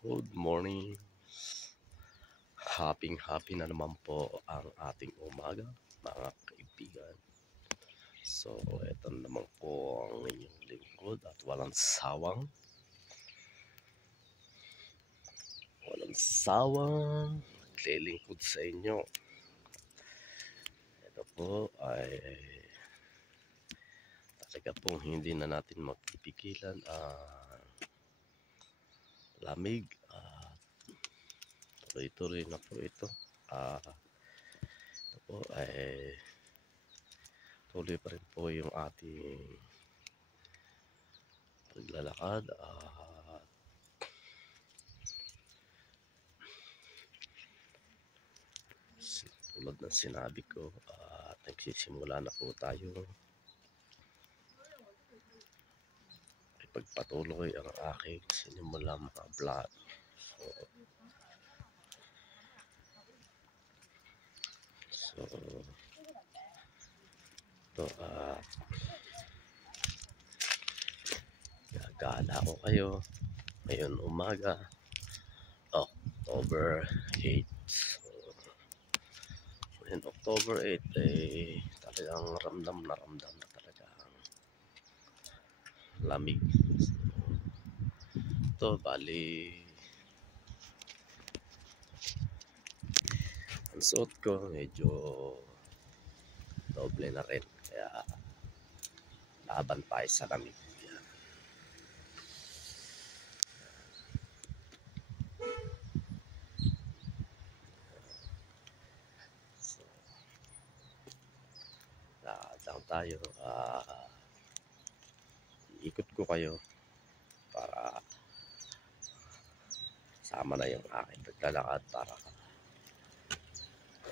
Good morning. Happy na naman po ang ating umaga, mga kaibigan. So, ito na naman po ang inyong lingkod at walang sawang naglilingkod sa inyo. Ito po ay talaga pong hindi na natin magpipigilan ang lamig. Tuloy-tuloy na po ito. Ito po ay tuloy pa rin po yung ating paglalakad at tulad ng sinabi ko at nagsisimula na po tayo ipagpatuloy ang aking sinimula mga vlog. So ito gagala ko kayo ngayon umaga, October 8. So, in October 8 ay talagang ramdam na talaga ang lamig. So, ito bali ang suot ko medyo doble na rin, kaya laban tayo sa lamig. So, lakad lang tayo. Iikot ko kayo para sama na yung aking paglalakad para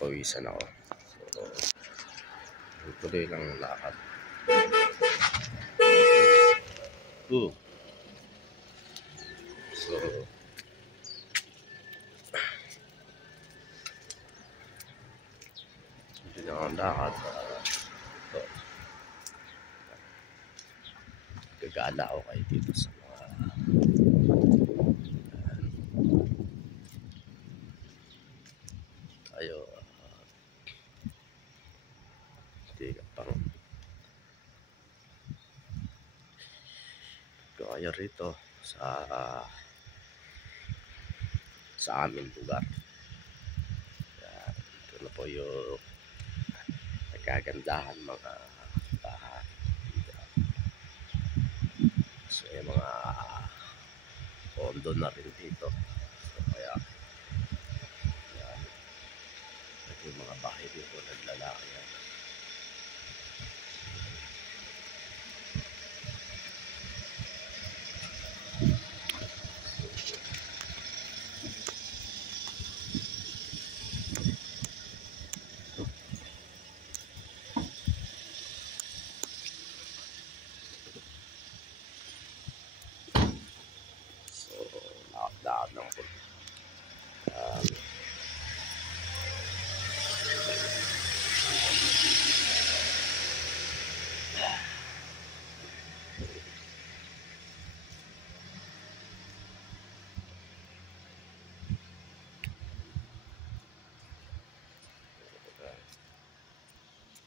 pawisan ako. So, tuloy lang lakad. So, hindi na ang lakad. So, gagala ako kayo dito sa mga tayo hindi ka pang kaya rito sa aming lugar. Ito na po yung nagkagandahan mga bahay. So yung mga condo na rin dito. So kaya yung mga bahay dito naglalaki yan. So lakad lang po.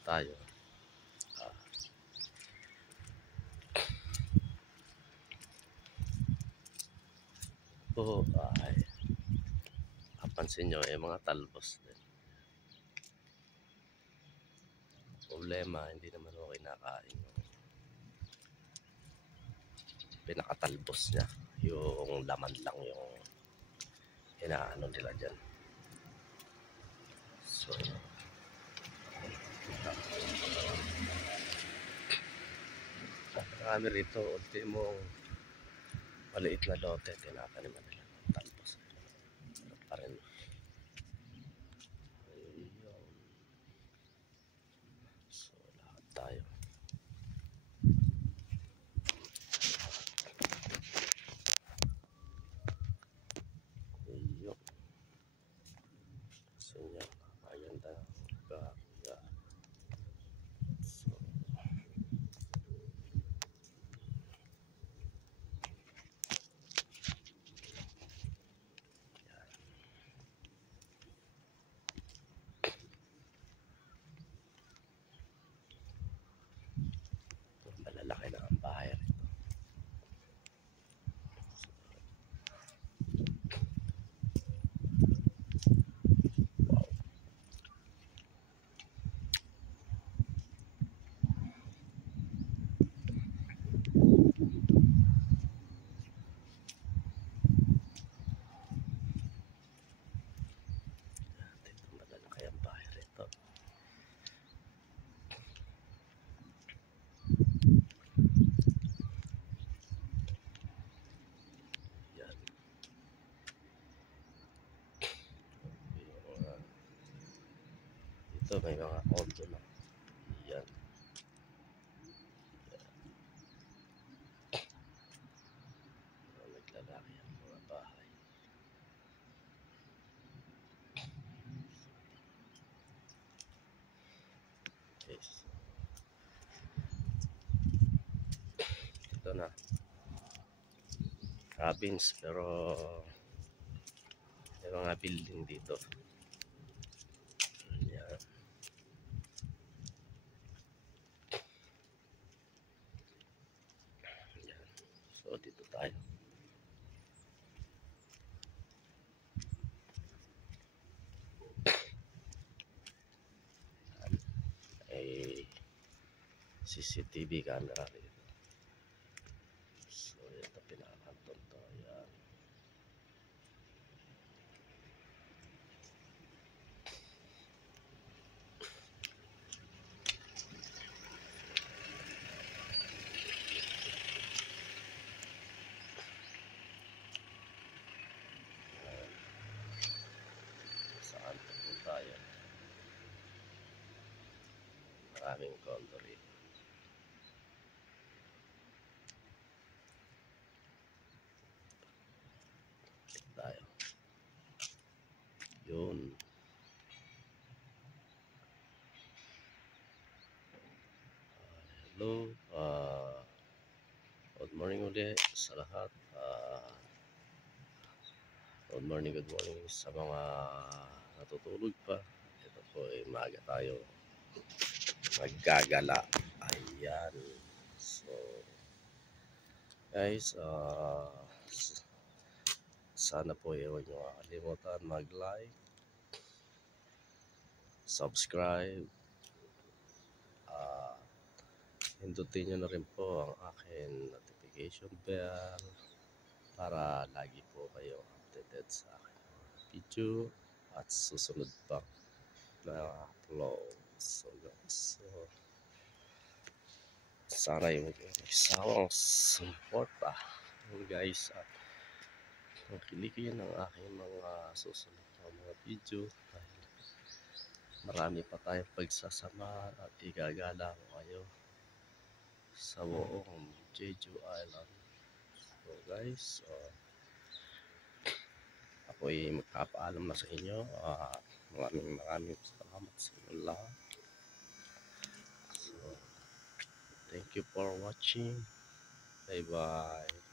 Tayo. Ito ay kapansin nyo mga talbos din. Problema, hindi naman ako kinakain yung pinakatalbos niya. Yung laman lang yung inaano nila dyan. So, marami rito, ultimong maliit na lote, tinataniman nila ng talbos. Ano pa rin. So, lahat tayo. Ayun. So, yan. Maganda. So, dito may mga condo na. Yan. Naglalaki ang mga bahay. Okay. Ito na. Province pero may mga building dito. Yan. Yan. So dito tayo. Ay CCTV camera dito. So ito pinakakanton to. Yan. Saan po tayo? Maraming condo rito. Tayo. Yun. Hello. Good morning ulit sa lahat. Good morning sa mga natutulog pa. Ito po ay maaga tayo maggagala. Ayan. So, guys, sana po huwag nyo kakalimutan mag-like, subscribe, hindutin nyo na rin po ang aking notification bell para lagi po kayo updated sa aking video at susunod pa na upload. So guys, sana yung isawang suporta guys at makiligin ang aking mga susunod na mga video dahil marami pa tayong pagsasamahan at igagala ko kayo sa buong Jeju Island. So guys, ako'y magpapaalam na sa inyo. Maraming salamat sa inyo lahat. So, thank you for watching. Bye bye.